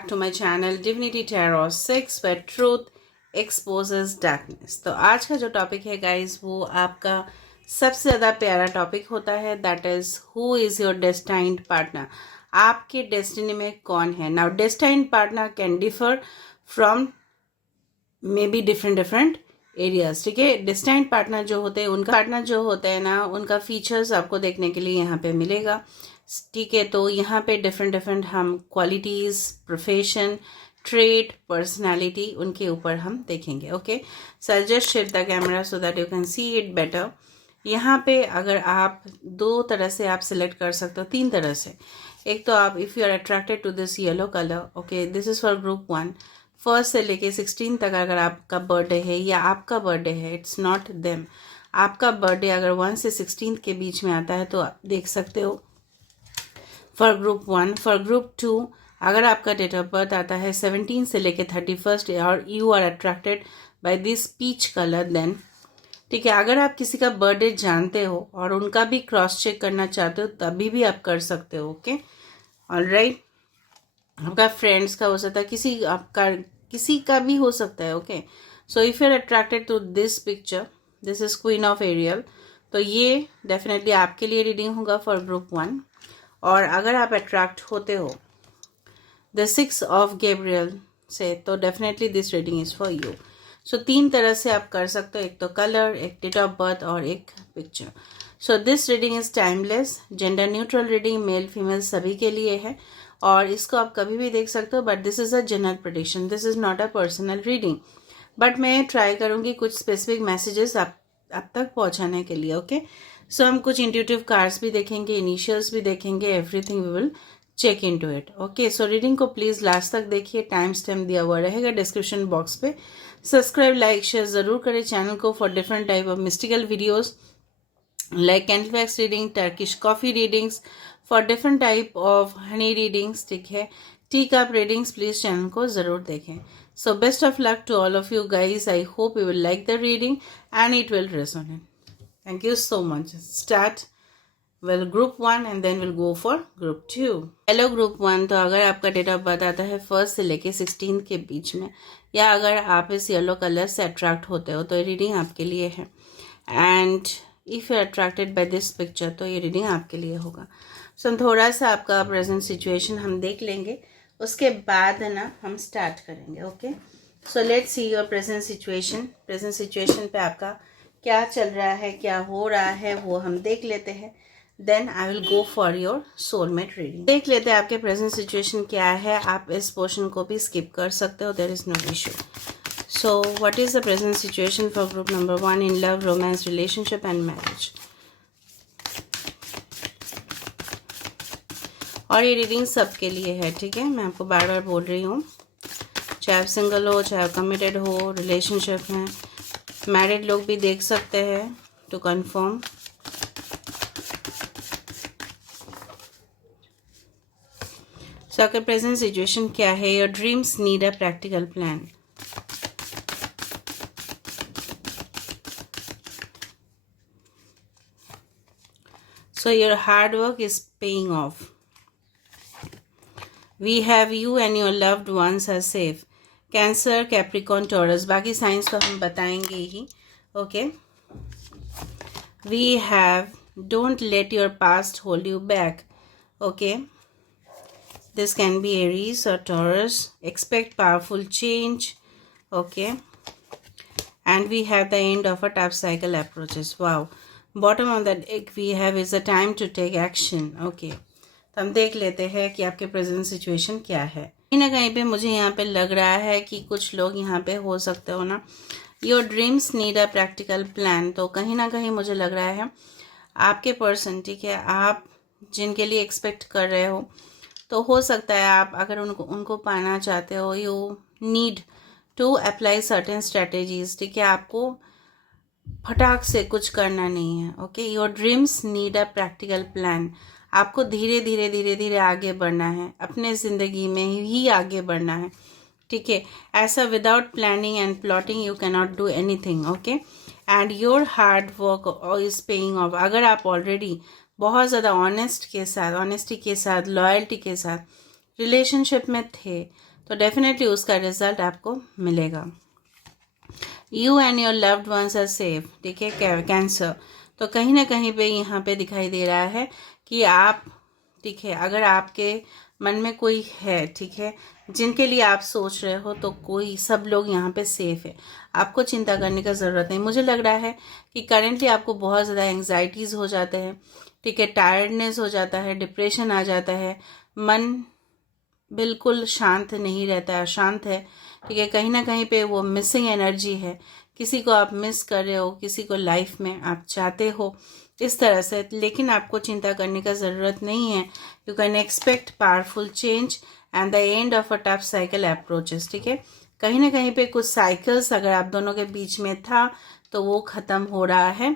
back to my channel Divinity Tarot 6 where truth exposes darkness। तो आज का जो टॉपिक है गाइज वो आपका सबसे ज़्यादा प्यारा टॉपिक होता है, that is who is your destined partner. आपके डेस्टिनी में कौन है। Now destined partner can differ from may be different areas. ठीक है, डेस्टाइन्ड पार्टनर जो होते हैं उनका फीचर्स आपको देखने के लिए यहाँ पे मिलेगा। ठीक है, तो यहाँ पे डिफरेंट हम क्वालिटीज़, प्रोफेशन, ट्रेड, पर्सनालिटी उनके ऊपर हम देखेंगे। Okay, so I just shift the camera so that you can see it better. यहाँ पे अगर आप दो तरह से आप सिलेक्ट कर सकते हो, तीन तरह से। एक तो आप if you are attracted to this yellow colour, okay, this is for group 1। First से लेके 16 तक अगर आपका बर्थडे है या आपका बर्थडे है, इट्स नॉट देम, आपका बर्थडे अगर 1 से 16 के बीच में आता है तो आप देख सकते हो फॉर ग्रुप 1। फॉर ग्रुप 2 अगर आपका डेट ऑफ बर्थ आता है 17 से लेके 31 और you are attracted by this peach colour, then ठीक है, अगर आप किसी का बर्थडे जानते हो और उनका भी क्रॉस चेक करना चाहते हो तभी भी आप कर सकते हो। ओके, ऑलराइट, आपका फ्रेंड्स का हो सकता है, किसी का भी हो सकता है। Okay, so if you are attracted to this picture, this is queen of aerial, तो ये डेफिनेटली आपके लिए रीडिंग होगा फॉर ग्रुप 1। और अगर आप अट्रैक्ट होते हो द 6 ऑफ गैब्रियल से, तो definitely this reading is for you. So तीन तरह से आप कर सकते हो, एक तो कलर, एक डेट ऑफ बर्थ और एक picture. So this reading is timeless, gender neutral reading, male female सभी के लिए है और इसको आप कभी भी देख सकते हो। But this is a general prediction, this is not a personal reading. But मैं ट्राई करूँगी कुछ स्पेसिफिक मैसेजेस आप तक पहुँचाने के लिए। ओके, सो हम कुछ इंट्यूटिव कार्ड्स भी देखेंगे, इनिशियल्स भी देखेंगे, everything we will check in to it. Okay, so reading को प्लीज़ लास्ट तक देखिए, टाइम स्टैम्प दिया हुआ रहेगा डिस्क्रिप्शन बॉक्स पे। सब्सक्राइब, लाइक, शेयर ज़रूर करें चैनल को for different type of mystical videos like candle wax reading, Turkish coffee readings, for different type of honey readings. ठीक है, tea cup readings, please channel को ज़रूर देखें। So best of luck to all of you guys, I hope you will like the reading and it will resonate. Thank you so much. Start well group 1 and then we'll go for group 2. Hello group 1, तो अगर आपका date of birth आता है 1 से लेके 16 के बीच में, या अगर आप इस येलो कलर से अट्रैक्ट होते हो तो ये रीडिंग आपके लिए है। And if you are attracted by this picture, तो ये रीडिंग आपके लिए होगा। सो थोड़ा सा आपका प्रेजेंट सिचुएशन हम देख लेंगे, उसके बाद है ना हम स्टार्ट करेंगे। Okay, so let's see your present situation. Present situation पे आपका क्या चल रहा है, क्या हो रहा है, वो हम देख लेते हैं। Then I will go for your soulmate reading. देख लेते हैं आपके प्रेजेंट सिचुएशन क्या है। आप इस पोर्शन को भी स्किप कर सकते हो, there is no issue. So what is the present situation for group number 1 in love, romance, relationship and marriage. और ये रीडिंग सबके लिए है, ठीक है, मैं आपको बार बार बोल रही हूँ, चाहे आप सिंगल हो, चाहे आप कमिटेड हो, रिलेशनशिप में, मैरिड लोग भी देख सकते हैं टू कंफर्म। सो आपका प्रेजेंट सिचुएशन क्या है। Your dreams need a practical plan. So your hard work is paying off. We have you and your loved ones are safe. Cancer, Capricorn, Taurus, बाकी साइंस तो हम बताएंगे ही। Okay, we have don't let your past hold you back. Okay, this can be Aries or Taurus. Expect powerful change. Okay, and we have the end of a tough cycle approaches. Wow, bottom of the deck we have is a time to take action. Okay, तो हम देख लेते हैं कि आपके present situation क्या है। कहीं ना कहीं पे मुझे यहाँ पे लग रहा है कि कुछ लोग यहाँ पे हो सकते हो ना, your dreams need a practical plan. तो कहीं ना कहीं मुझे लग रहा है आपके पर्सन, ठीक है, आप जिनके लिए एक्सपेक्ट कर रहे हो, तो हो सकता है आप अगर उनको पाना चाहते हो, you need to apply certain strategies. ठीक है, आपको फटाक से कुछ करना नहीं है। Okay, your dreams need a practical plan. आपको धीरे धीरे आगे बढ़ना है, अपने ज़िंदगी में ही आगे बढ़ना है। ठीक है, ऐसा without planning and plotting you can not do anything. Okay, and your hard work is paying of. अगर आप ऑलरेडी बहुत ज़्यादा ऑनेस्टी के साथ, लॉयल्टी के साथ रिलेशनशिप में थे, तो डेफिनेटली उसका रिजल्ट आपको मिलेगा। You and your loved ones are safe, ठीक है, कैंसर। तो कहीं ना कहीं पे यहाँ पे दिखाई दे रहा है कि आप, ठीक है, अगर आपके मन में कोई है, ठीक है, जिनके लिए आप सोच रहे हो, तो कोई, सब लोग यहाँ पे सेफ है, आपको चिंता करने का ज़रूरत नहीं। मुझे लग रहा है कि करेंटली आपको बहुत ज़्यादा एंग्जाइटीज़ हो जाते हैं, ठीक है, टायर्डनेस हो जाता है, डिप्रेशन आ जाता है, मन बिल्कुल शांत नहीं रहता है, अशांत है, ठीक है, कहीं ना कहीं पे वो मिसिंग एनर्जी है, किसी को आप मिस कर रहे हो, किसी को लाइफ में आप चाहते हो, इस तरह से। लेकिन आपको चिंता करने का ज़रूरत नहीं है। You can expect powerful change and the end of a tough cycle approaches, ठीक है। कहीं ना कहीं पे कुछ साइकिल्स अगर आप दोनों के बीच में था तो वो ख़त्म हो रहा है,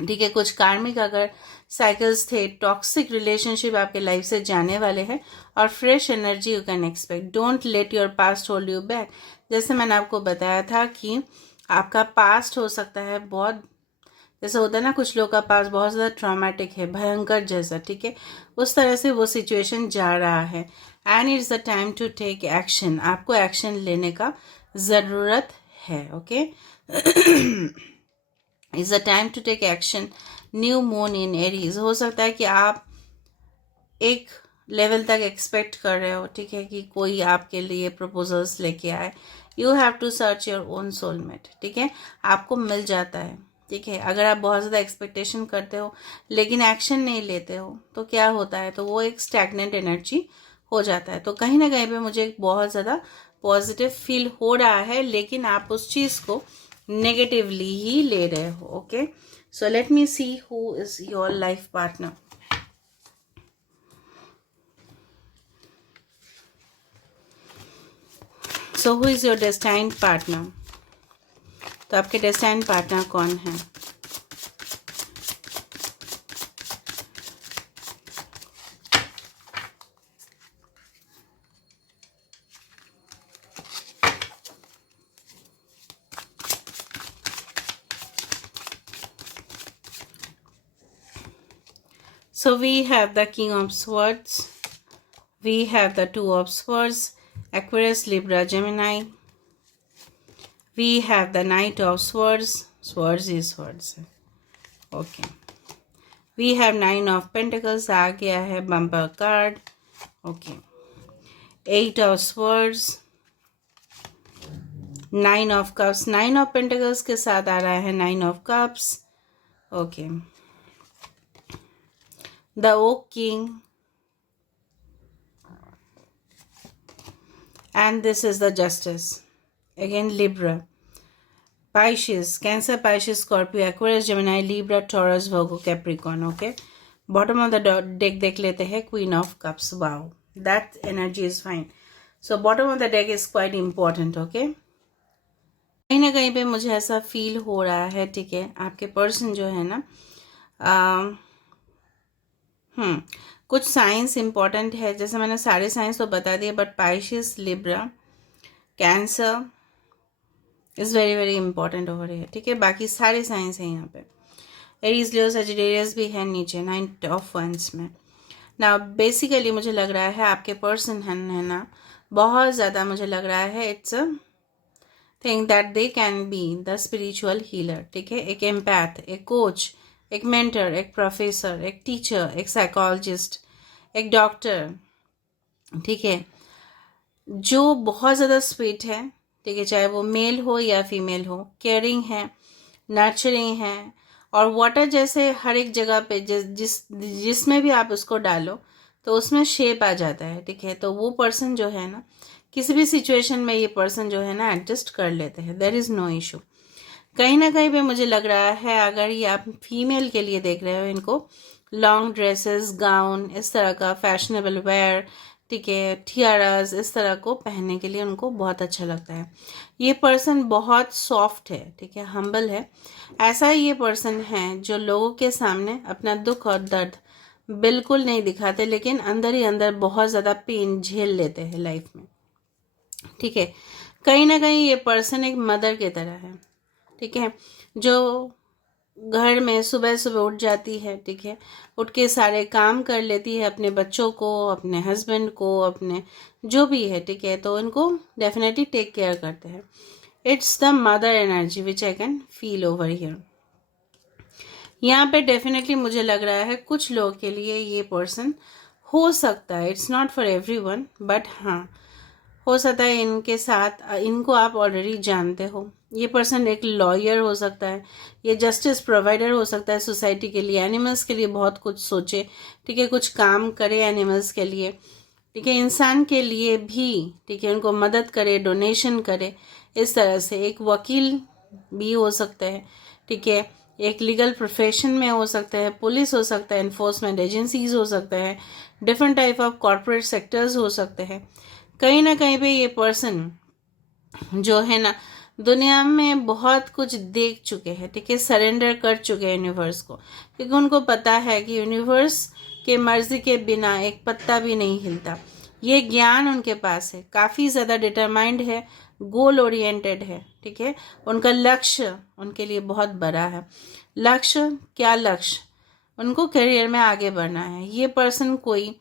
ठीक है। कुछ कार्मिक अगर साइकिल्स थे, टॉक्सिक रिलेशनशिप आपके लाइफ से जाने वाले हैं, और fresh energy you can expect. Don't let your past hold you back. जैसे मैंने आपको बताया था कि आपका पास्ट हो सकता है बहुत, जैसे होता है ना, कुछ लोग का पास बहुत ज़्यादा ट्रॉमेटिक है, भयंकर जैसा, ठीक है, उस तरह से वो सिचुएशन जा रहा है। And it's the time to take action. आपको एक्शन लेने का ज़रूरत है, okay. It's the time to take action. New moon in Aries, हो सकता है कि आप एक लेवल तक एक्सपेक्ट कर रहे हो, ठीक है, कि कोई आपके लिए प्रपोजल्स लेके आए। You have to search your own soulmate, ठीक है, आपको मिल जाता है, ठीक है। अगर आप बहुत ज़्यादा एक्सपेक्टेशन करते हो लेकिन एक्शन नहीं लेते हो तो क्या होता है, तो वो एक स्टैग्नेंट एनर्जी हो जाता है। तो कहीं ना कहीं पे मुझे एक बहुत ज़्यादा पॉजिटिव फील हो रहा है, लेकिन आप उस चीज़ को नेगेटिवली ही ले रहे हो, okay. So let me see who is your life partner. So who is your destined partner. तो आपके डेस्टाइन्ड पार्टनर कौन है? So we have the King of Swords, we have the Two of Swords, Aquarius, Libra, Gemini. We have the Knight of Swords, Swords is Swords, okay. We have Nine of Pentacles, आ गया है bumper card, okay. Eight of Swords, Nine of Cups, Nine of Pentacles के साथ आ रहा है Nine of Cups, okay. The Oak King, and this is the Justice, again Libra, Pisces, Cancer, Pisces, Scorpio, Aquarius, Gemini, Libra, Taurus, Virgo, Capricorn, okay. Bottom of the deck देख लेते हैं Queen of Cups. Wow, that energy is fine. So bottom of the deck is quite important, okay. कहीं ना कहीं पे मुझे ऐसा feel हो रहा है, ठीक है, आपके पर्सन जो है ना, कुछ साइंस इंपॉर्टेंट है, जैसे मैंने सारे साइंस तो बता दिए, but Pisces, Libra, Cancer is very very important over है, ठीक है। बाकी सारे साइंस हैं यहाँ पे। एरीज, लियो, सजिटेरियस भी है नीचे नाइन ऑफ वंस में। ना बेसिकली मुझे लग रहा है आपके पर्सन है ना, बहुत ज़्यादा मुझे लग रहा है it's a think that they can be the spiritual healer, ठीक है। एक एम्पैथ, एक कोच, एक मेंटर, एक प्रोफेसर, एक टीचर, एक साइकोलॉजिस्ट, एक डॉक्टर, ठीक है, जो बहुत ज़्यादा स्वीट है, ठीक है, चाहे वो मेल हो या फीमेल हो, केयरिंग है, नर्चरिंग है, और वाटर जैसे हर एक जगह पे जिसमें भी आप उसको डालो तो उसमें शेप आ जाता है, ठीक है। तो वो पर्सन जो है ना, किसी भी सिचुएशन में ये पर्सन जो है ना एडजस्ट कर लेते हैं, देयर इज़ नो इशू। कहीं ना कहीं पे मुझे लग रहा है, अगर ये आप फीमेल के लिए देख रहे हो, इनको लॉन्ग ड्रेसेस, गाउन, इस तरह का फैशनेबल वेयर, ठीक है, टियारास, इस तरह को पहनने के लिए उनको बहुत अच्छा लगता है। ये पर्सन बहुत सॉफ्ट है, ठीक है, हम्बल है। ऐसा ये पर्सन है जो लोगों के सामने अपना दुख और दर्द बिल्कुल नहीं दिखाते, लेकिन अंदर ही अंदर बहुत ज़्यादा पेन झेल लेते हैं लाइफ में, ठीक है। कहीं ना कहीं ये पर्सन एक मदर की तरह है, ठीक है, जो घर में सुबह सुबह उठ जाती है, ठीक है, उठ के सारे काम कर लेती है, अपने बच्चों को, अपने हस्बैंड को, अपने जो भी है, ठीक है, तो उनको डेफिनेटली टेक केयर करते हैं. It's the mother energy which I can feel over here. यहाँ पे डेफिनेटली मुझे लग रहा है कुछ लोगों के लिए ये पर्सन हो सकता है, it's not for everyone, but हाँ हो सकता है इनके साथ, इनको आप ऑलरेडी जानते हो. ये पर्सन एक लॉयर हो सकता है, ये जस्टिस प्रोवाइडर हो सकता है सोसाइटी के लिए, एनिमल्स के लिए बहुत कुछ सोचे, ठीक है, कुछ काम करे एनिमल्स के लिए, ठीक है, इंसान के लिए भी, ठीक है, उनको मदद करे, डोनेशन करे. इस तरह से एक वकील भी हो सकते हैं, ठीक है, एक लीगल प्रोफेशन में हो सकते हैं, पुलिस हो सकता है, एनफोर्समेंट एजेंसीज हो सकते हैं, different type of corporate sectors हो सकते हैं. कहीं ना कहीं पे ये पर्सन जो है ना दुनिया में बहुत कुछ देख चुके हैं, ठीक है, सरेंडर कर चुके हैं यूनिवर्स को, क्योंकि उनको पता है कि यूनिवर्स के मर्जी के बिना एक पत्ता भी नहीं हिलता. ये ज्ञान उनके पास है, काफ़ी ज़्यादा डिटरमाइंड है, गोल ओरिएंटेड है, ठीक है, उनका लक्ष्य उनके लिए बहुत बड़ा है. लक्ष्य क्या लक्ष्य? उनको करियर में आगे बढ़ना है. ये पर्सन कोई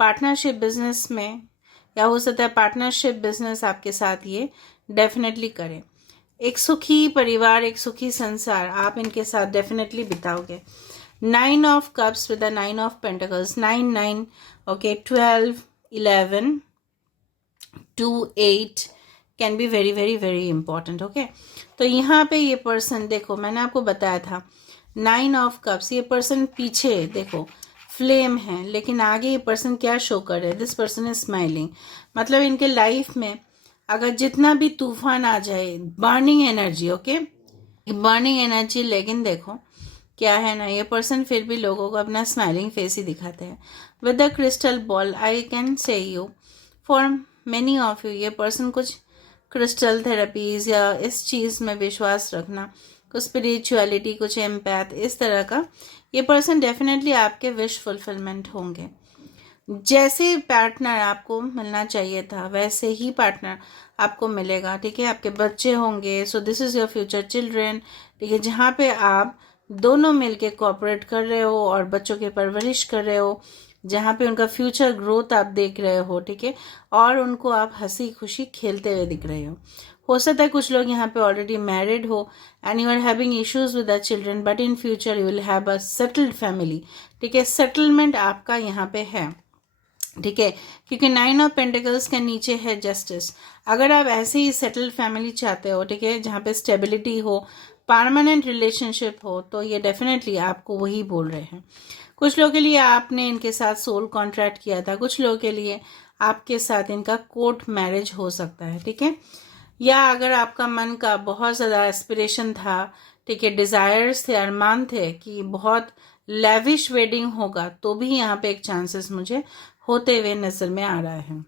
पार्टनरशिप बिजनेस में, या हो सकता है पार्टनरशिप बिजनेस आपके साथ ये डेफिनेटली करें. एक सुखी परिवार, एक सुखी संसार आप इनके साथ डेफिनेटली बिताओगे. 9 of cups with the 9 of pentacles, 9 okay, 12 11 2 8 can be very very very important. Okay, तो यहाँ पे ये पर्सन देखो, मैंने आपको बताया था 9 ऑफ कप्स, ये पर्सन पीछे देखो फ्लेम है, लेकिन आगे ये पर्सन क्या शो कर रहे हैं, दिस पर्सन इज स्माइलिंग. मतलब इनके लाइफ में अगर जितना भी तूफान आ जाए, burning energy, okay, burning energy, लेकिन देखो क्या है ना, ये पर्सन फिर भी लोगों को अपना स्माइलिंग फेस ही दिखाते हैं. With the crystal ball I can say you, for many of you, ये पर्सन कुछ क्रिस्टल थेरेपीज या इस चीज़ में विश्वास रखना, कुछ स्पिरिचुअलिटी, कुछ एम्पैथ, इस तरह का ये पर्सन डेफिनेटली आपके विश फुलफिलमेंट होंगे. जैसे पार्टनर आपको मिलना चाहिए था वैसे ही पार्टनर आपको मिलेगा, ठीक है. आपके बच्चे होंगे, so this is your future children, ठीक है, जहाँ पे आप दोनों मिलके कोऑपरेट कर रहे हो और बच्चों की परवरिश कर रहे हो, जहाँ पे उनका फ्यूचर ग्रोथ आप देख रहे हो, ठीक है, और उनको आप हंसी खुशी खेलते हुए दिख रहे हो. हो सकता है कुछ लोग यहाँ पे ऑलरेडी मैरिड हो and you are having issues with the children, but in future you will have a settled family, ठीक है, सेटलमेंट आपका यहाँ पे है, ठीक है, क्योंकि 9 ऑफ पेंटिकल्स के नीचे है जस्टिस. अगर आप ऐसे ही सेटल्ड फैमिली चाहते हो, ठीक है, जहाँ पे स्टेबिलिटी हो, परमानेंट रिलेशनशिप हो, तो ये डेफिनेटली आपको वही बोल रहे हैं. कुछ लोगों के लिए आपने इनके साथ सोल कॉन्ट्रैक्ट किया था, कुछ लोगों के लिए आपके साथ इनका कोर्ट मैरिज हो सकता है, ठीक है, या अगर आपका मन का बहुत ज़्यादा एस्पिरेशन था, ठीक है, डिज़ायर्स थे, अरमान थे कि बहुत लेविश वेडिंग होगा, तो भी यहाँ पे एक चांसेस मुझे होते हुए नजर में आ रहा है.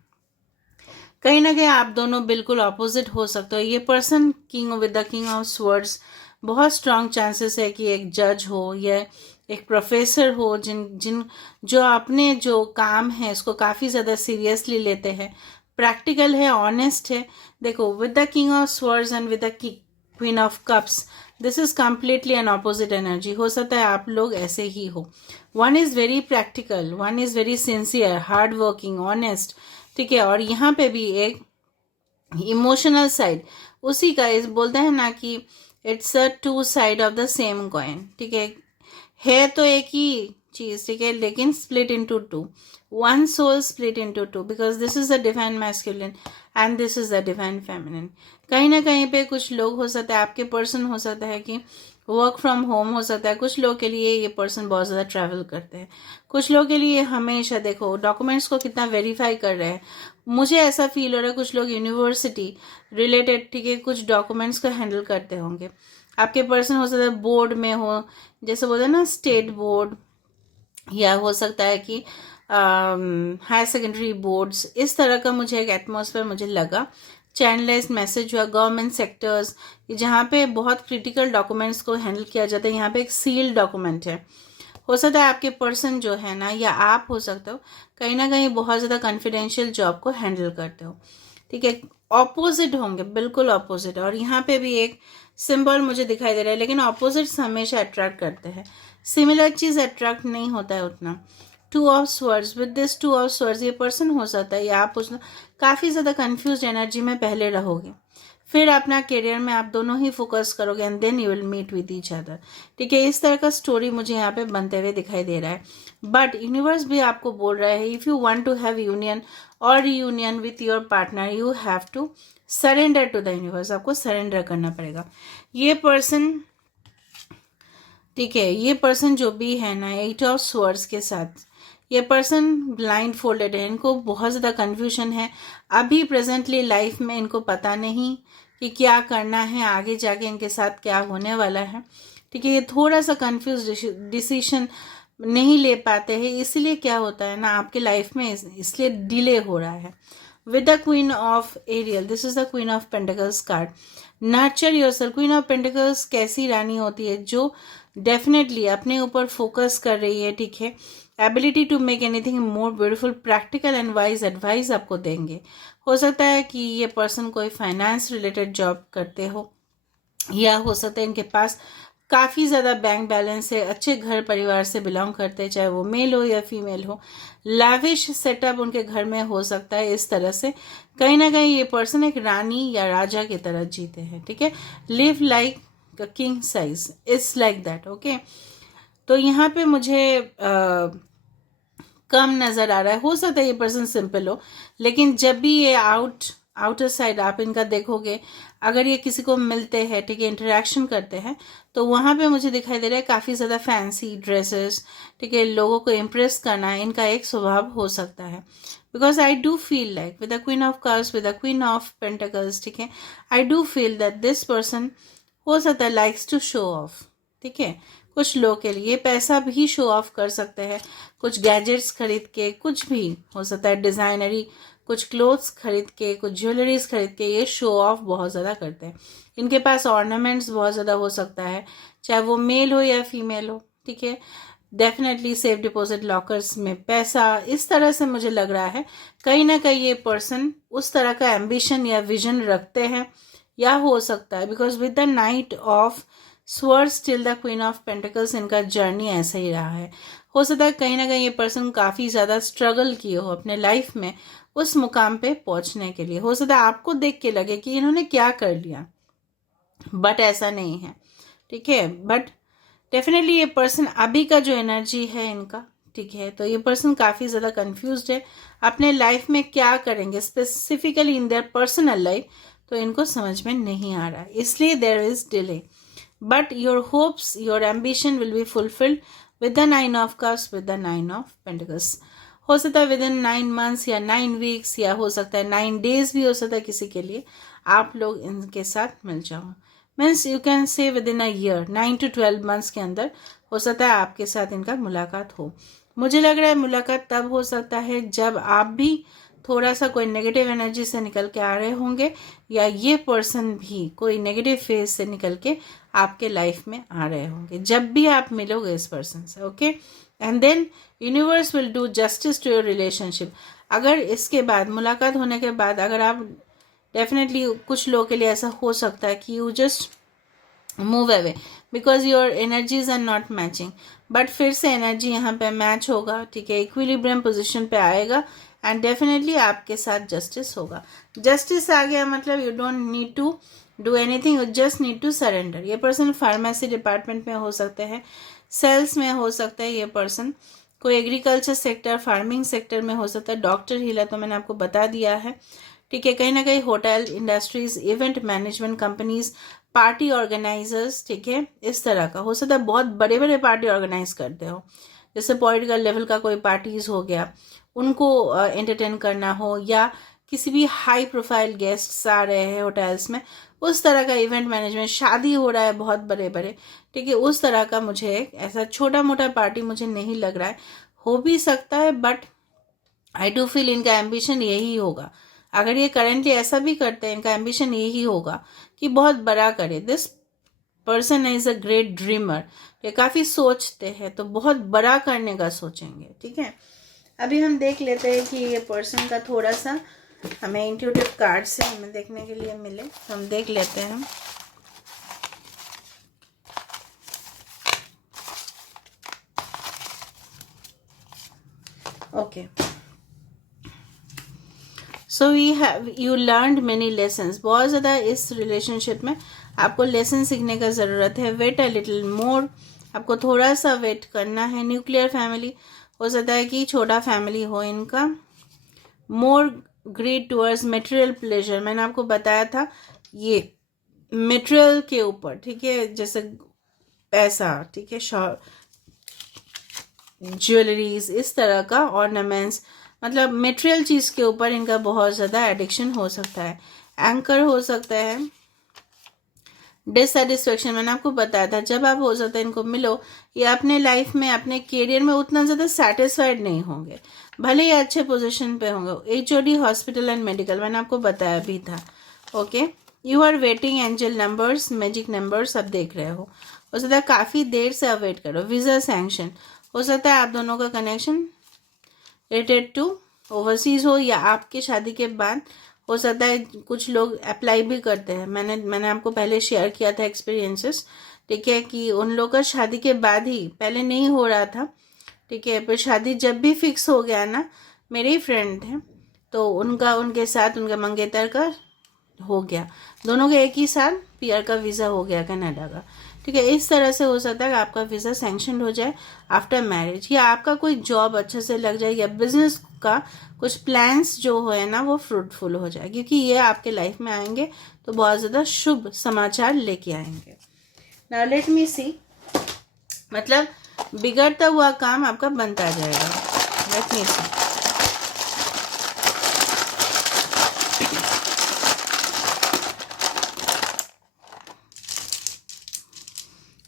कहीं ना कहीं आप दोनों बिल्कुल ऑपोजिट हो सकते हो. ये person king with the king of swords, बहुत स्ट्रांग चांसेस है कि एक जज हो या एक प्रोफेसर हो, जिन जो अपने जो काम है उसको काफ़ी ज़्यादा सीरियसली लेते हैं, प्रैक्टिकल है, ऑनेस्ट है. देखो with the king of swords and with the queen of cups, this is completely N opposite energy. हो सकता है आप लोग ऐसे ही हो. One is very practical, one is very sincere, hard working, honest, ठीक है, और यहाँ पे भी एक इमोशनल साइड उसी का इस बोलते हैं ना कि it's a two side of the same coin, ठीक है तो एक ही चीज, ठीक है, लेकिन split into two, one soul split into two, because this is the divine masculine and this is the divine feminine. कहीं ना कहीं पे कुछ लोग हो सकता है, आपके पर्सन हो सकता है कि वर्क फ्रॉम होम हो सकता है, कुछ लोग के लिए ये पर्सन बहुत ज़्यादा ट्रैवल करते हैं, कुछ लोग के लिए हमेशा देखो डॉक्यूमेंट्स को कितना वेरीफाई कर रहे हैं. मुझे ऐसा फील हो रहा है कुछ लोग यूनिवर्सिटी रिलेटेड, ठीक है, कुछ डॉक्यूमेंट्स को हैंडल करते होंगे. आपके पर्सन हो सकता है बोर्ड में हो, जैसे बोलते हैं ना स्टेट बोर्ड, या हो सकता है कि हायर सेकेंडरी बोर्ड्स, इस तरह का मुझे एक एटमॉस्फेयर मुझे लगा. चैनलाइज मैसेज हुआ गवर्नमेंट सेक्टर्स, जहाँ पे बहुत क्रिटिकल डॉक्यूमेंट्स को हैंडल किया जाता है, यहाँ पे एक सील्ड डॉक्यूमेंट है. हो सकता है आपके पर्सन जो है ना, या आप हो सकते हो कहीं ना कहीं बहुत ज़्यादा कॉन्फिडेंशियल जॉब को हैंडल करते हो. ठीक है, ऑपोजिट होंगे, बिल्कुल ऑपोजिट। और यहाँ पे भी एक सिंबल मुझे दिखाई दे रहा है, लेकिन ऑपोजिट्स हमेशा अट्रैक्ट करते हैं, सिमिलर चीज़ अट्रैक्ट नहीं होता है उतना। Two of swords, with this two of swords ये पर्सन हो सकता है या आप उसमें काफ़ी ज़्यादा कंफ्यूज एनर्जी में पहले रहोगे, फिर अपना करियर में आप दोनों ही फोकस करोगे and then you will meet with each other. ठीक है, इस तरह का स्टोरी मुझे यहाँ पे बनते हुए दिखाई दे रहा है। बट यूनिवर्स भी आपको बोल रहा है, if you want to have union और reunion with your partner, you have to surrender to the universe. आपको सरेंडर करना पड़ेगा। ये पर्सन, ठीक है, ये पर्सन जो भी है ना, 8 ऑफ स्वर्ड्स के साथ, ये पर्सन ब्लाइंड फोल्डेड है, इनको बहुत ज़्यादा कन्फ्यूजन है अभी प्रेजेंटली लाइफ में। इनको पता नहीं कि क्या करना है, आगे जाके इनके साथ क्या होने वाला है। ठीक है, ये थोड़ा सा कंफ्यूज डिसीजन नहीं ले पाते हैं, इसीलिए क्या होता है ना आपके लाइफ में, इसलिए डिले हो रहा है। With the queen of aerial, this is the queen of pentacles card. Nurture yourself. Queen of pentacles कैसी रानी होती है? जो डेफिनेटली अपने ऊपर फोकस कर रही है। ठीक है, ability to make anything more beautiful, practical and wise advice आपको देंगे। हो सकता है कि ये पर्सन कोई फाइनेंस रिलेटेड जॉब करते हो, या हो सकता है इनके पास काफ़ी ज़्यादा बैंक बैलेंस है, अच्छे घर परिवार से बिलोंग करते हैं, चाहे वो मेल हो या फीमेल हो। लाविश सेटअप उनके घर में हो सकता है। इस तरह से कहीं ना कहीं ये पर्सन एक रानी या राजा की तरह जीते हैं। ठीक है, live like king size, it's like that. Okay, तो यहाँ पे मुझे कम नज़र आ रहा है। हो सकता है ये पर्सन सिंपल हो, लेकिन जब भी ये आउटर साइड आप इनका देखोगे, अगर ये किसी को मिलते हैं, ठीक है, इंटरेक्शन करते हैं, तो वहाँ पे मुझे दिखाई दे रहा है काफ़ी ज़्यादा फैंसी ड्रेसेस। ठीक है, लोगों को इम्प्रेस करना इनका एक स्वभाव हो सकता है। Because I do feel like with the queen of cups, with the queen of pentacles, ठीक है, I do feel that this person हो सकता है लाइक्स टू शो ऑफ। ठीक है, कुछ लोग के लिए पैसा भी शो ऑफ कर सकते हैं, कुछ गैजेट्स खरीद के, कुछ भी हो सकता है डिज़ाइनरी, कुछ क्लोथ्स खरीद के, कुछ ज्वेलरीज खरीद के ये शो ऑफ बहुत ज़्यादा करते हैं। इनके पास ऑर्नामेंट्स बहुत ज़्यादा हो सकता है, चाहे वो मेल हो या फीमेल हो। ठीक है, डेफिनेटली सेफ डिपॉजिट लॉकर्स में पैसा, इस तरह से मुझे लग रहा है कहीं ना कहीं ये पर्सन उस तरह का एम्बिशन या विजन रखते हैं, या हो सकता है because with the night of swords till the queen of pentacles इनका जर्नी ऐसा ही रहा है। हो सकता है कहीं ना कहीं ये पर्सन काफ़ी ज़्यादा स्ट्रगल किए हो अपने लाइफ में उस मुकाम पे पहुंचने के लिए। हो सकता है आपको देख के लगे कि इन्होंने क्या कर लिया, बट ऐसा नहीं है। ठीक है, बट डेफिनेटली ये पर्सन अभी का जो एनर्जी है इनका, ठीक है, तो ये पर्सन काफ़ी ज़्यादा कंफ्यूज्ड है अपने लाइफ में क्या करेंगे, specifically in their personal life, तो इनको समझ में नहीं आ रहा है, इसलिए there is delay. But your hopes, your ambition will be fulfilled with the 9 of cups, with the 9 of pentacles. हो सकता है विद इन 9 मंथ्स या 9 वीक्स, या हो सकता है 9 डेज भी हो सकता है किसी के लिए, आप लोग इनके साथ मिल जाओ। Means you can say with in a year, 9 to 12 months के अंदर हो सकता है आपके साथ इनका मुलाकात हो। मुझे लग रहा है मुलाकात तब हो सकता है जब आप भी थोड़ा सा कोई नेगेटिव एनर्जी से निकल के आ रहे होंगे, या ये पर्सन भी कोई नेगेटिव फेज से निकल के आपके लाइफ में आ रहे होंगे, जब भी आप मिलोगे इस पर्सन से। Okay, and then universe will do justice to your relationship. अगर इसके बाद, मुलाकात होने के बाद, अगर आप डेफिनेटली, कुछ लोगों के लिए ऐसा हो सकता है कि you just move away because your energies are not matching, but फिर से एनर्जी यहाँ पे मैच होगा। ठीक है, इक्विलिब्रियम पोजिशन पे आएगा एंड डेफिनेटली आपके साथ जस्टिस होगा। जस्टिस आ गया मतलब you don't need to do anything, you just need to surrender. ये पर्सन फार्मेसी डिपार्टमेंट में हो सकते हैं, सेल्स में हो सकता है, ये पर्सन कोई एग्रीकल्चर सेक्टर, फार्मिंग सेक्टर में हो सकता है, डॉक्टर हीलर तो मैंने आपको बता दिया है। ठीक है, कहीं ना कहीं hotel industries, event management companies, party organizers, ठीक है, इस तरह का हो सकता है। बहुत बड़े बड़े पार्टी ऑर्गेनाइज करते हो, जैसे पॉलिटिकल लेवल का कोई पार्टीज हो गया, उनको एंटरटेन करना हो, या किसी भी हाई प्रोफाइल गेस्ट्स आ रहे हैं होटल्स में, उस तरह का इवेंट मैनेजमेंट, शादी हो रहा है बहुत बड़े बड़े, ठीक है, उस तरह का मुझे ऐसा छोटा मोटा पार्टी मुझे नहीं लग रहा है। हो भी सकता है, बट आई डू फील इनका एम्बिशन यही होगा। अगर ये करेंटली ऐसा भी करते हैं, इनका एम्बिशन यही होगा कि बहुत बड़ा करे। This person is a great dreamer, ये काफ़ी सोचते हैं, तो बहुत बड़ा करने का सोचेंगे। ठीक है, अभी हम देख लेते हैं कि ये पर्सन का थोड़ा सा हमें इंट्यूटिव कार्ड से हमें देखने के लिए मिले, तो हम देख लेते हैं। Okay, so you learned many lessons. बहुत ज़्यादा इस रिलेशनशिप में आपको लेसन सीखने का ज़रूरत है। वेट अ लिटिल मोर, आपको थोड़ा सा वेट करना है। न्यूक्लियर फैमिली, हो सकता है कि छोटा फैमिली हो इनका। मोर ग्रीड टूवर्ड्स मटेरियल प्लेजर, मैंने आपको बताया था ये मटेरियल के ऊपर, ठीक है, जैसे पैसा, ठीक है, ज्वेलरीज, इस तरह का ऑर्नामेंट्स, मतलब मटेरियल चीज़ के ऊपर इनका बहुत ज़्यादा एडिक्शन हो सकता है। एंकर हो सकता है डिससेटिस्फेक्शन, मैंने आपको बताया था जब आप हो सकता है इनको मिलो, ये अपने लाइफ में अपने करियर में उतना ज़्यादा सेटिस्फाइड नहीं होंगे, भले ही अच्छे पोजीशन पे होंगे। HOD हॉस्पिटल एंड मेडिकल, मैंने आपको बताया भी था। Okay, you are waiting angel numbers, magic numbers आप देख रहे हो सकता है काफ़ी देर से आप वेट करो। वीज़ा सैंक्शन, हो सकता है आप दोनों का कनेक्शन रिलेटेड टू ओवरसीज हो, या आपके शादी के बाद हो सकता है कुछ लोग अप्लाई भी करते हैं। मैंने आपको पहले शेयर किया था एक्सपीरियंसेस, ठीक है, कि उन लोग का शादी के बाद ही, पहले नहीं हो रहा था, ठीक है, पर शादी जब भी फिक्स हो गया ना, मेरे ही फ्रेंड थे, तो उनके साथ उनका मंगेतर का हो गया, दोनों के एक ही साथ PR का वीज़ा हो गया कनाडा का, ठीक है। इस तरह से हो सकता है कि आपका वीज़ा सैंक्शन हो जाए आफ्टर मैरिज, या आपका कोई जॉब अच्छे से लग जाए, या बिजनेस का कुछ प्लान्स जो है ना वो फ्रूटफुल हो जाए, क्योंकि ये आपके लाइफ में आएंगे तो बहुत ज़्यादा शुभ समाचार लेके आएंगे। नाउ लेट मी सी, मतलब बिगड़ता हुआ काम आपका बनता जाएगा। Let me see,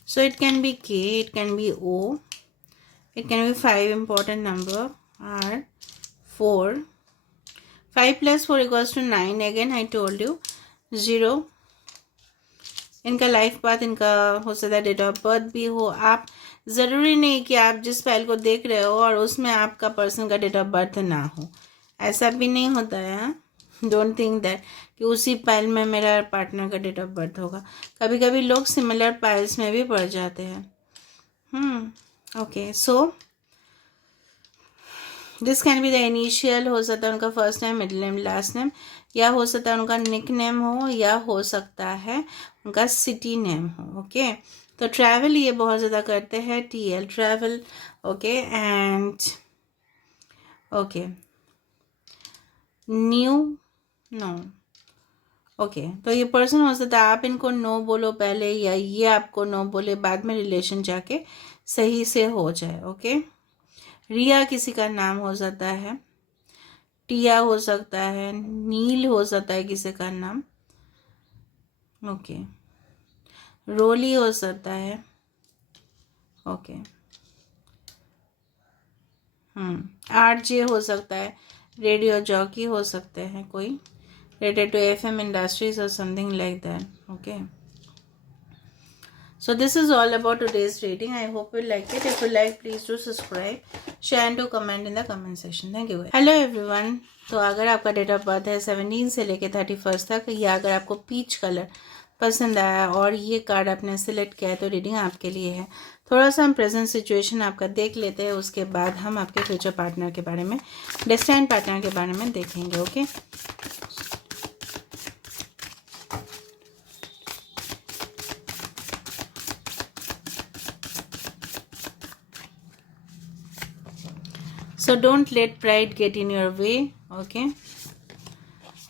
so it can be K, it can be O, it can be 5 important number are 4, 5 plus 4 equals to 9, again I told you 0। इनका लाइफ पाथ, इनका हो सकता है डेट ऑफ बर्थ भी हो। आप ज़रूरी नहीं कि आप जिस फाइल को देख रहे हो और उसमें आपका पर्सन का डेट ऑफ बर्थ ना हो, ऐसा भी नहीं होता है। डोंट थिंक दैट कि उसी फाइल में मेरा पार्टनर का डेट ऑफ बर्थ होगा। कभी कभी लोग सिमिलर फाइल्स में भी पड़ जाते हैं। Okay, so this can be the initial, हो सकता है उनका first name, middle name, last name, या हो सकता है उनका निक नेम हो, या हो सकता है उनका सिटी नेम हो। ओके, तो ट्रैवल ये बहुत ज़्यादा करते हैं, TL travel. Okay, and okay new no. Okay, तो ये पर्सन हो सकता है आप इनको नो बोलो पहले, या ये आपको नो बोले, बाद में रिलेशन जाके सही से हो जाए। ओके, रिया किसी का नाम हो सकता है, टिया हो सकता है, नील हो सकता है किसी का नाम। ओके, रोली हो सकता है। ओके, RJ हो सकता है, रेडियो जॉकी हो सकते हैं कोई, रिलेटेड टू FM इंडस्ट्रीज और something like that. Okay, so this is all about today's reading. I hope you like it. If you like, please do subscribe, share and do comment in the comment section. Thank you. Hello everyone. तो अगर आपका date of birth है 17 से लेके 31 तक, या अगर आपको पीच कलर पसंद आया और ये कार्ड आपने सिलेक्ट किया है, तो रीडिंग आपके लिए है। थोड़ा सा हम प्रेजेंट सिचुएशन आपका देख लेते हैं, उसके बाद हम आपके फ्यूचर पार्टनर के बारे में, डेस्टाइन पार्टनर के बारे में देखेंगे। Okay, so don't let pride get in your way. Okay,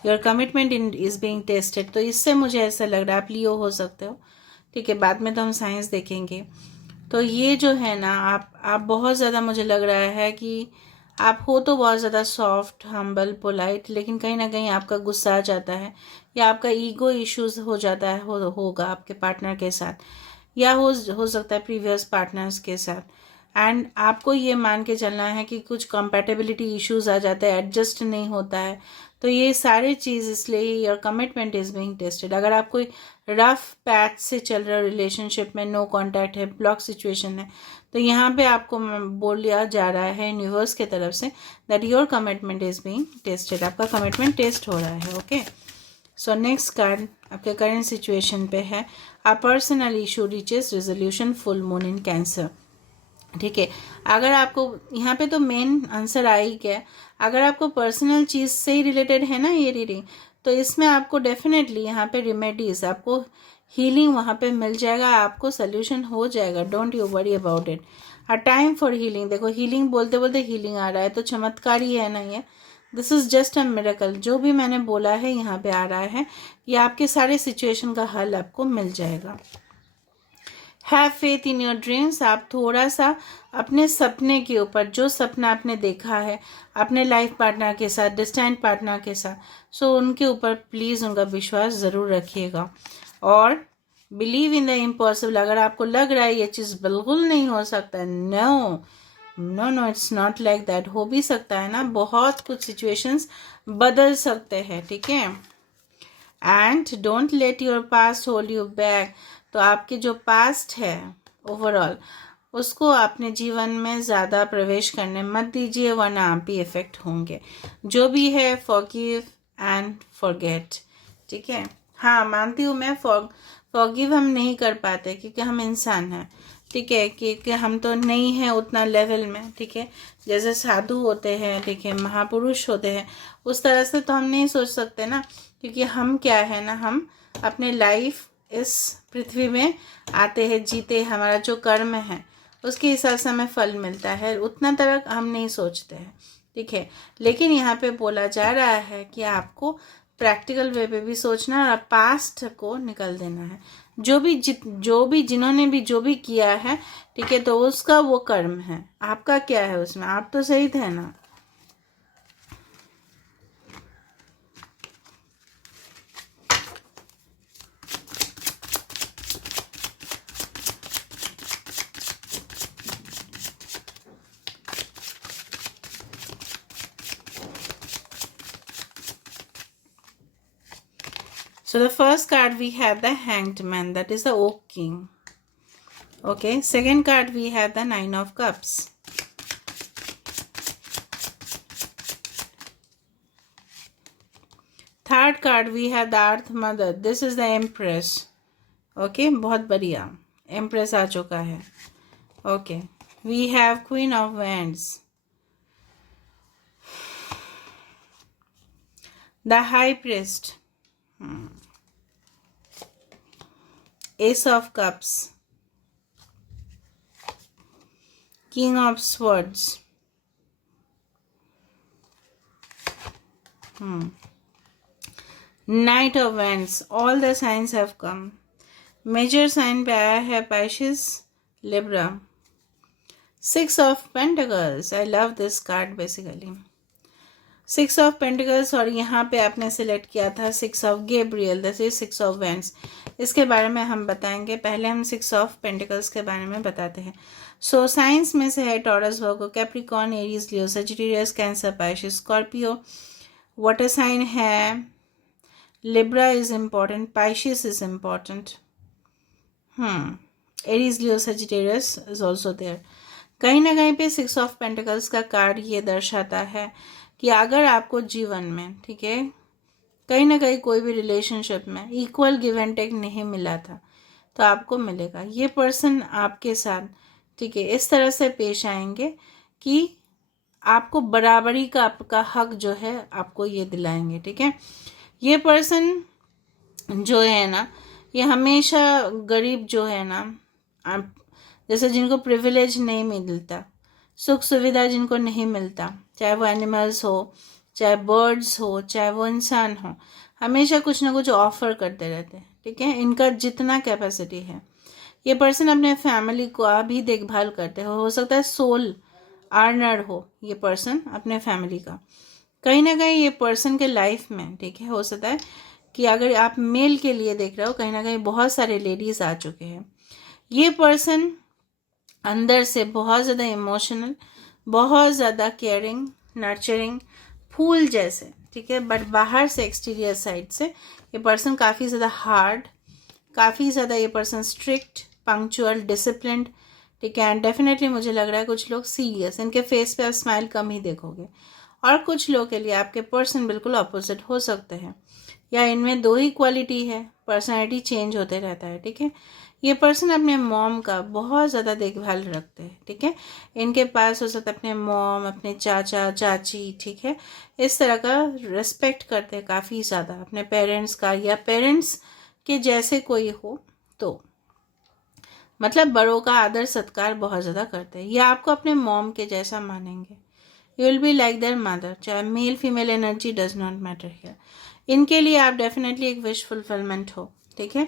your commitment is being tested। तो इससे मुझे ऐसा लग रहा है आप लियो हो सकते हो, ठीक है, बाद में तो हम साइंस देखेंगे। तो ये जो है ना, आप बहुत ज़्यादा, मुझे लग रहा है कि आप हो तो बहुत ज़्यादा सॉफ्ट, हम्बल, पोलाइट, लेकिन कहीं ना कहीं आपका गुस्सा आ जाता है, या आपका ईगो इश्यूज हो जाता है, होगा आपके पार्टनर के साथ, या हो सकता है प्रीवियस पार्टनर्स के साथ। एंड आपको ये मान के चलना है कि कुछ कंपैटिबिलिटी इश्यूज आ जाते हैं, एडजस्ट नहीं होता है, तो ये सारे चीज़ इसलिए your commitment is being tested. अगर आप कोई रफ पैच से चल रहे हो रिलेशनशिप में, नो कांटेक्ट है, ब्लॉक सिचुएशन है, तो यहाँ पे आपको बोल दिया जा रहा है यूनिवर्स के तरफ say that your commitment is being tested, आपका कमिटमेंट टेस्ट हो रहा है। ओके, सो नेक्स्ट कार्ड आपके करंट सिचुएशन पे है, a personal issue reaches resolution, full moon in cancer. ठीक है, अगर आपको यहाँ पे तो मेन आंसर आ ही गया, अगर आपको पर्सनल चीज़ से ही रिलेटेड है ना ये रीडिंग, तो इसमें आपको डेफिनेटली यहाँ पे रेमेडीज, आपको हीलिंग वहाँ पे मिल जाएगा, आपको सोल्यूशन हो जाएगा, don't you worry about it. A time for healing, देखो हीलिंग बोलते बोलते हीलिंग आ रहा है, तो चमत्कार ही है ना ये, this is just a miracle. जो भी मैंने बोला है यहाँ पे आ रहा है, ये आपके सारे सिचुएशन का हल आपको मिल जाएगा। Have faith in your dreams, आप थोड़ा सा अपने सपने के ऊपर, जो सपना आपने देखा है अपने लाइफ पार्टनर के साथ, डिस्टेंट पार्टनर के साथ, सो उनके ऊपर प्लीज़ उनका विश्वास ज़रूर रखिएगा। और बिलीव इन द इम्पॉसिबल, अगर आपको लग रहा है ये चीज़ बिल्कुल नहीं हो सकता, no no no, it's not like that, हो भी सकता है ना, बहुत कुछ सिचुएशंस बदल सकते हैं। ठीक है, and don't let your past hold you back, तो आपके जो पास्ट है ओवरऑल, उसको अपने जीवन में ज़्यादा प्रवेश करने मत दीजिए, वरना आप भी इफेक्ट होंगे। जो भी है फॉरगिव एंड फॉरगेट। ठीक है, हाँ मानती हूँ मैं, फॉरगिव हम नहीं कर पाते क्योंकि हम इंसान हैं। ठीक है, क्योंकि हम तो नहीं हैं उतना लेवल में। ठीक है, जैसे साधु होते हैं, ठीक है, महापुरुष होते हैं, उस तरह से तो हम नहीं सोच सकते ना, क्योंकि हम क्या है ना, हम अपने लाइफ इस पृथ्वी में आते हैं, जीते, हमारा जो कर्म है उसके हिसाब से हमें फल मिलता है, उतना तक हम नहीं सोचते हैं। ठीक है, लेकिन यहाँ पे बोला जा रहा है कि आपको प्रैक्टिकल वे पे भी सोचना और पास्ट को निकल देना है। जो भी जिन्होंने भी जो भी किया है, ठीक है, तो उसका वो कर्म है, आपका क्या है उसमें, आप तो सही थे ना। So the first card we have the Hanged Man, that is the Oak King. Okay, second card we have the Nine of Cups. Third card we have the Earth Mother, this is the Empress. Okay, बहुत बढ़िया, Empress आ चुका है. Okay, we have Queen of Wands, the High Priest, Ace of Cups, King of Swords, Knight of Wands. All the signs have come. Major sign पे आया है Pisces, Libra. Six of Pentacles. I love this card basically. Six of Pentacles, और यहाँ पे आपने select किया था Six of Gabriel, this is Six of Wands. इसके बारे में हम बताएंगे, पहले हम Six of Pentacles के बारे में बताते हैं. सो साइंस में से है Taurus, Virgo, Capricorn, Aries, Leo, Sagittarius, Cancer, Pisces, Scorpio. Water sign है Libra is important, Pisces is important, Aries, Leo, Sagittarius is also there. कहीं ना कहीं पे सिक्स ऑफ पेंटिकल्स का कार्ड ये दर्शाता है कि अगर आपको जीवन में, ठीक है, कहीं ना कहीं कोई भी रिलेशनशिप में इक्वल गिव एंड टेक नहीं मिला था, तो आपको मिलेगा. ये पर्सन आपके साथ, ठीक है, इस तरह से पेश आएंगे कि आपको बराबरी का आपका हक जो है आपको ये दिलाएंगे. ठीक है, ये पर्सन जो है ना, ये हमेशा गरीब जो है ना, आप जैसे जिनको प्रिविलेज नहीं मिलता, सुख सुविधा जिनको नहीं मिलता, चाहे वो एनिमल्स हो, चाहे बर्ड्स हो, चाहे वो इंसान हो, हमेशा कुछ ना कुछ ऑफर करते रहते हैं. ठीक है, इनका जितना कैपेसिटी है, ये पर्सन अपने फैमिली को भी देखभाल करते हो सकता है सोल अर्नर हो ये पर्सन अपने फैमिली का. कहीं ना कहीं ये पर्सन के लाइफ में, ठीक है, हो सकता है कि अगर आप मेल के लिए देख रहे हो, कहीं ना कहीं बहुत सारे लेडीज आ चुके हैं. ये पर्सन अंदर से बहुत ज़्यादा इमोशनल, बहुत ज़्यादा केयरिंग, नर्चरिंग, फूल जैसे, ठीक है। बट बाहर से, एक्सटीरियर साइड से ये पर्सन काफ़ी ज़्यादा हार्ड, काफ़ी ज़्यादा ये पर्सन स्ट्रिक्ट, पंक्चुअल, डिसिप्लिन्ड, ठीक है। एंड डेफिनेटली मुझे लग रहा है कुछ लोग सीरियस, इनके फेस पे आप स्माइल कम ही देखोगे। और कुछ लोग के लिए आपके पर्सन बिल्कुल अपोजिट हो सकते हैं, या इनमें दो ही क्वालिटी है, पर्सनैलिटी चेंज होते रहता है, ठीक है। ये पर्सन अपने मॉम का बहुत ज़्यादा देखभाल रखते हैं, ठीक है। इनके पास हो सकता है अपने मॉम, अपने चाचा चाची, ठीक है, इस तरह का रिस्पेक्ट करते हैं काफ़ी ज़्यादा अपने पेरेंट्स का, या पेरेंट्स के जैसे कोई हो तो मतलब बड़ों का आदर सत्कार बहुत ज़्यादा करते हैं, या आपको अपने मॉम के जैसा मानेंगे। You will be like their mother, चाहे male female energy does not matter here. इनके लिए आप डेफिनेटली एक विश फुलफिलमेंट हो, ठीक है।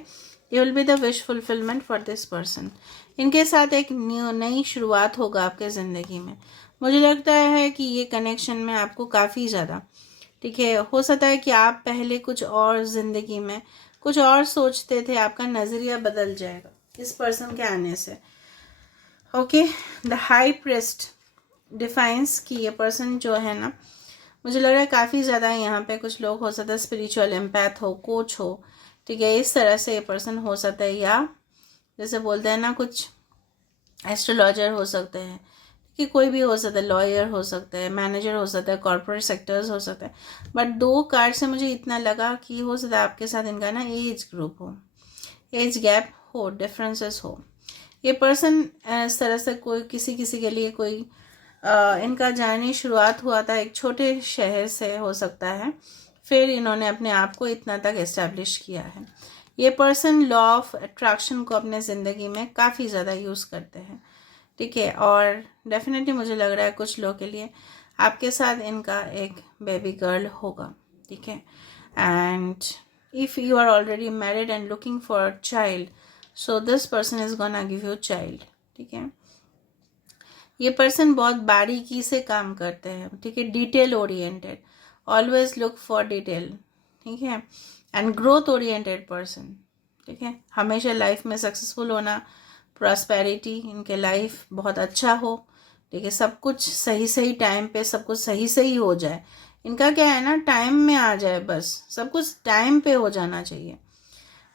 You will be the wish fulfilment for this person. इनके साथ एक नई शुरुआत होगा आपके ज़िंदगी में। मुझे लगता है कि ये कनेक्शन में आपको काफ़ी ज़्यादा, ठीक है, हो सकता है कि आप पहले कुछ और ज़िंदगी में कुछ और सोचते थे, आपका नज़रिया बदल जाएगा इस पर्सन के आने से। Okay, the high priest defines कि ये पर्सन जो है ना, मुझे लग रहा है काफ़ी ज़्यादा यहाँ पे कुछ लोग हो सकता है स्पिरिचुअल एम्पैथ हो, कोच हो, ठीक है, इस तरह से ये पर्सन हो सकता है, या जैसे बोलते हैं ना कुछ एस्ट्रोलॉजर हो सकते हैं, कि कोई भी हो सकता है, लॉयर हो सकता है, मैनेजर हो सकता है, कॉर्पोरेट सेक्टर्स हो सकता है। बट दो कार्ड से मुझे इतना लगा कि हो सकता है आपके साथ इनका ना एज ग्रुप हो, एज गैप हो, डिफरेंसेस हो। ये पर्सन इस तरह से कोई किसी किसी के लिए कोई इनका जर्नी शुरुआत हुआ था एक छोटे शहर से हो सकता है, फिर इन्होंने अपने आप को इतना तक इस्टेब्लिश किया है। ये पर्सन लॉ ऑफ अट्रैक्शन को अपने ज़िंदगी में काफ़ी ज़्यादा यूज़ करते हैं, ठीक है। और डेफिनेटली मुझे लग रहा है कुछ लोग के लिए आपके साथ इनका एक बेबी गर्ल होगा, ठीक है। And if you are already married and looking for a child, so this person is gonna give you child, ठीक है। ये पर्सन बहुत बारीकी से काम करते हैं, ठीक है, detail oriented, always look for detail, ठीक है, एंड ग्रोथ ओरिएंटेड पर्सन, ठीक है। हमेशा लाइफ में सक्सेसफुल होना, प्रॉस्पेरिटी, इनके लाइफ बहुत अच्छा हो, ठीक है, सब कुछ सही सही टाइम पे सब कुछ सही सही हो जाए। इनका क्या है ना, टाइम में आ जाए, बस सब कुछ टाइम पे हो जाना चाहिए।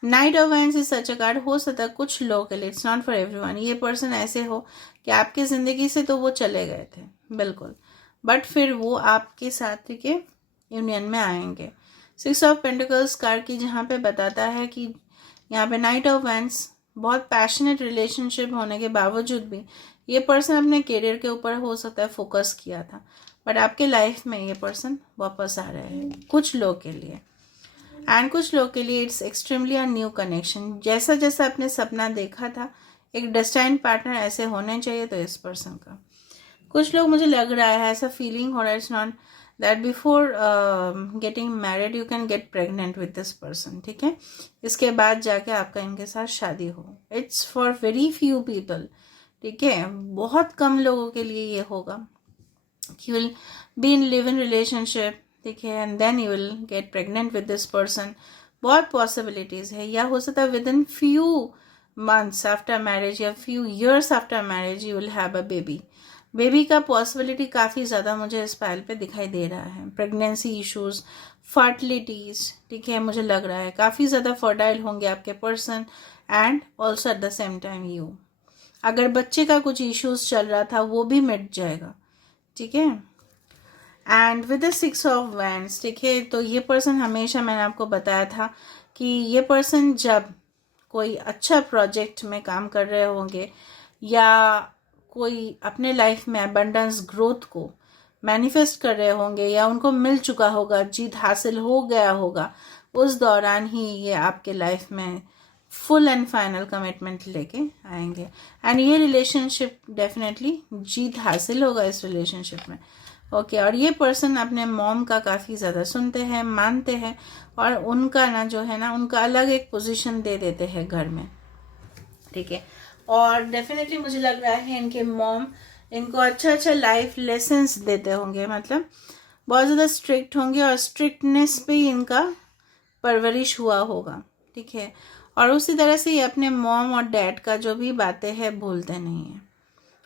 Night of vents is such a card, हो सकता है कुछ लोगों के लिए, इट्स नॉट फॉर एवरीवन, ये पर्सन ऐसे हो कि आपकी ज़िंदगी से तो वो चले गए थे बिल्कुल, बट फिर वो आपके साथ के यूनियन में आएंगे। 6 ऑफ पेंटिकल्स कार्ड की जहाँ पे बताता है कि यहाँ पे नाइट ऑफ वैंस बहुत पैशनेट रिलेशनशिप होने के बावजूद भी ये पर्सन अपने करियर के ऊपर हो सकता है फोकस किया था, बट आपके लाइफ में ये पर्सन वापस आ रहे हैं कुछ लोग के लिए। एंड कुछ लोग के लिए it's extremely a new connection, जैसा जैसा आपने सपना देखा था एक डेस्टाइन पार्टनर ऐसे होने चाहिए, तो इस पर्सन का कुछ लोग मुझे लग रहा है ऐसा फीलिंग हो रहा है, it's not that before getting married you can get pregnant with this person, ठीक है, इसके बाद जाके आपका इनके साथ शादी हो। It's for very few people, ठीक है, बहुत कम लोगों के लिए ये होगा कि will be in live in relationship, ठीक है, and then you will get pregnant with this person. बहुत पॉसिबिलिटीज़ है, या हो सकता है within few months after marriage या few years after marriage you will have a baby. Baby का पॉसिबिलिटी काफ़ी ज़्यादा मुझे इस फाइल पे दिखाई दे रहा है। प्रेगनेंसी इश्यूज, फर्टिलिटीज़, ठीक है, मुझे लग रहा है काफ़ी ज़्यादा फर्टाइल होंगे आपके person, and also at the same time you, अगर बच्चे का कुछ इश्यूज चल रहा था वो भी मिट जाएगा, ठीक है। And with the 6 of wands, ठीक है, तो ये पर्सन हमेशा, मैंने आपको बताया था कि ये पर्सन जब कोई अच्छा प्रोजेक्ट में काम कर रहे होंगे, या कोई अपने लाइफ में अबंडेंस ग्रोथ को मैनिफेस्ट कर रहे होंगे, या उनको मिल चुका होगा, जीत हासिल हो गया होगा, उस दौरान ही ये आपके लाइफ में फुल एंड फाइनल कमिटमेंट लेके आएंगे। एंड ये रिलेशनशिप डेफिनेटली जीत हासिल होगा इस रिलेशनशिप में, ओके। और ये पर्सन अपने मॉम का काफ़ी ज़्यादा सुनते हैं, मानते हैं, और उनका ना जो है ना, उनका अलग एक पोजीशन दे देते हैं घर में, ठीक है। और डेफिनेटली मुझे लग रहा है इनके मॉम इनको अच्छा अच्छा लाइफ लेसन्स देते होंगे, मतलब बहुत ज़्यादा स्ट्रिक्ट होंगे, और स्ट्रिक्टनेस पे ही इनका परवरिश हुआ होगा, ठीक है। और उसी तरह से ये अपने मॉम और डैड का जो भी बातें हैं भूलते नहीं हैं,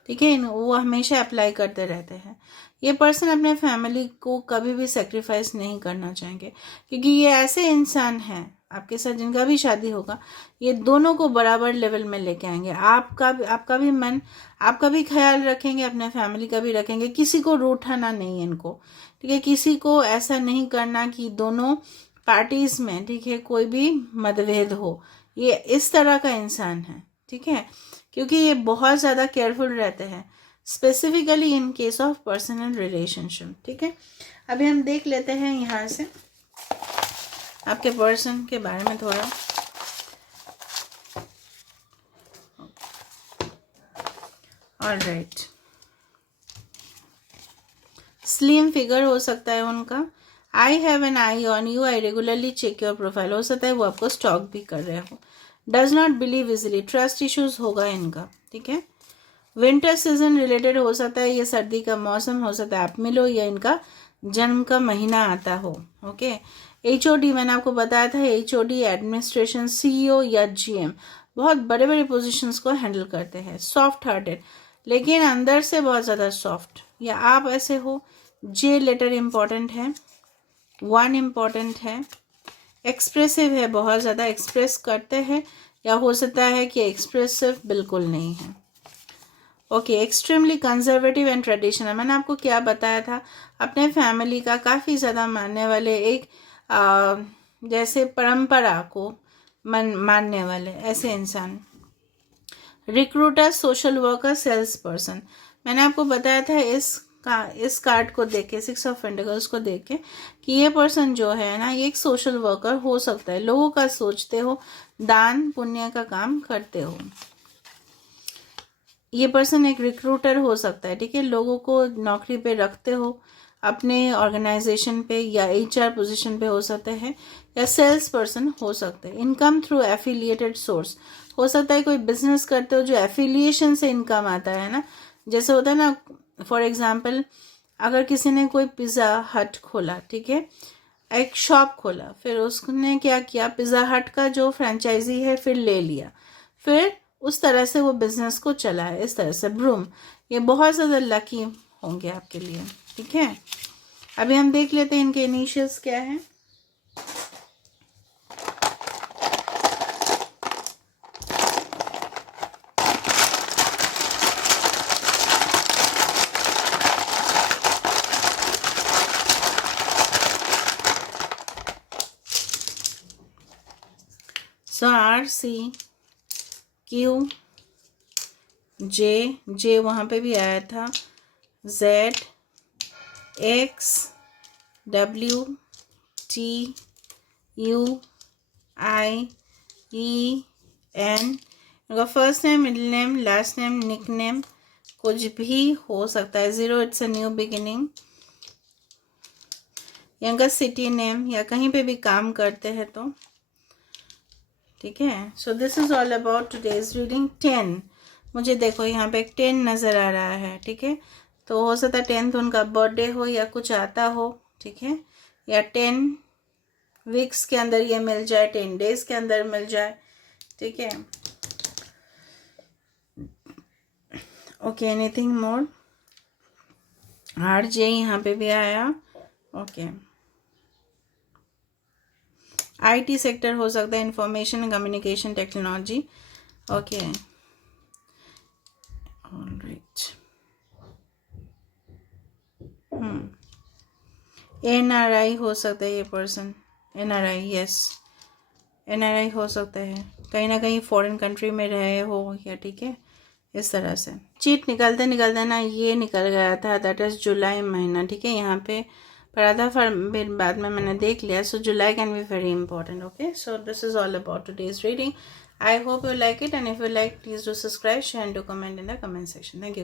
ठीक है, वो हमेशा अप्लाई करते रहते हैं। ये पर्सन अपने फैमिली को कभी भी सेक्रीफाइस नहीं करना चाहेंगे, क्योंकि ये ऐसे इंसान हैं आपके साथ जिनका भी शादी होगा, ये दोनों को बराबर लेवल में लेके आएंगे। आपका भी मन, आपका भी ख्याल रखेंगे, अपने फैमिली का भी रखेंगे। किसी को रूठाना नहीं है इनको, ठीक है, किसी को ऐसा नहीं करना कि दोनों पार्टीज में, ठीक है, कोई भी मतभेद हो। ये इस तरह का इंसान है, ठीक है, क्योंकि ये बहुत ज़्यादा केयरफुल रहते हैं, specifically in case of personal relationship. ठीक है, अभी हम देख लेते हैं यहाँ से आपके पर्सन के बारे में थोड़ा। ऑलराइट, स्लिम फिगर हो सकता है उनका। I have an eye on you, I regularly check your profile, हो सकता है वो आपको स्टॉक भी कर रहे हो। Does not believe easily, trust issues होगा इनका। ठीक है, विंटर सीजन रिलेटेड हो सकता है, ये सर्दी का मौसम हो सकता है, आप मिलो या इनका जन्म का महीना आता हो। ओके, HOD मैंने आपको बताया था, HOD एडमिनिस्ट्रेशन, CEO या GM, बहुत बड़े बड़े पोजीशंस को हैंडल करते हैं। सॉफ्ट हार्टेड, लेकिन अंदर से बहुत ज़्यादा सॉफ्ट, या आप ऐसे हो। J लेटर इम्पॉर्टेंट है, 1 इम्पॉर्टेंट है। एक्सप्रेसिव है, बहुत ज़्यादा एक्सप्रेस करते हैं, या हो सकता है कि एक्सप्रेसिव बिल्कुल नहीं है। Okay, extremely conservative and traditional, मैंने आपको क्या बताया था, अपने फैमिली का काफ़ी ज़्यादा मानने वाले, एक जैसे परंपरा को मानने वाले ऐसे इंसान। Recruiter, social worker, sales person, मैंने आपको बताया था इस कार्ड को देख के, 6 ऑफ पेंटिकल्स को देख के, कि ये पर्सन जो है ना, ये एक सोशल वर्कर हो सकता है, लोगों का सोचते हो, दान पुण्य का काम करते हो। ये पर्सन एक रिक्रूटर हो सकता है, ठीक है, लोगों को नौकरी पे रखते हो अपने ऑर्गेनाइजेशन पे, या HR पोजीशन पे हो सकते हैं, या सेल्स पर्सन हो सकते हैं। इनकम थ्रू एफिलिएटेड सोर्स, हो सकता है कोई बिजनेस करते हो जो एफिलिएशन से इनकम आता है ना, जैसे होता है ना, फॉर एग्जाम्पल अगर किसी ने कोई पिज़्ज़ा हट खोला, ठीक है, एक शॉप खोला, फिर उसने क्या किया, पिज़्ज़ा हट का जो फ्रेंचाइजी है फिर ले लिया, फिर उस तरह से वो बिजनेस को चलाए, इस तरह से ब्रूम, ये बहुत ज़्यादा लकी होंगे आपके लिए। ठीक है, अभी हम देख लेते हैं इनके इनिशियल्स क्या हैं। सो RCQ, J वहाँ पे भी आया था, Z, X, W, T, U, I, E, N, इनका first name, middle name, last name, nick name कुछ भी हो सकता है। 0, इट्स अ न्यू बिगिनिंग। इनका सिटी नेम, या कहीं पे भी काम करते हैं तो। ठीक है, सो this is all about today's reading. 10, मुझे देखो यहाँ पे एक 10 नज़र आ रहा है। ठीक है, तो हो सकता है 10th उनका बर्थडे हो या कुछ आता हो। ठीक है, या 10 वीक्स के अंदर ये मिल जाए, 10 डेज के अंदर मिल जाए। ठीक है, ओके, एनीथिंग मोर। RJ यहाँ पे भी आया। ओके, IT सेक्टर हो सकता है, information and communication technology. Okay, alright, NRI हो सकता है ये पर्सन, NRI, यस, NRI हो सकता है, कहीं ना कहीं फॉरेन कंट्री में रहे हो, या ठीक है, इस तरह से। चीट निकलते निकलते ना ये निकल गया था, दैट इज जुलाई महीना। ठीक है, यहाँ पे पढ़ा था, फिर बाद में मैंने देख लिया। So July can be very important. Okay, so this is all about today's reading. I hope you like it, and if you like, please do subscribe, share and do comment in the comment section. Thank you.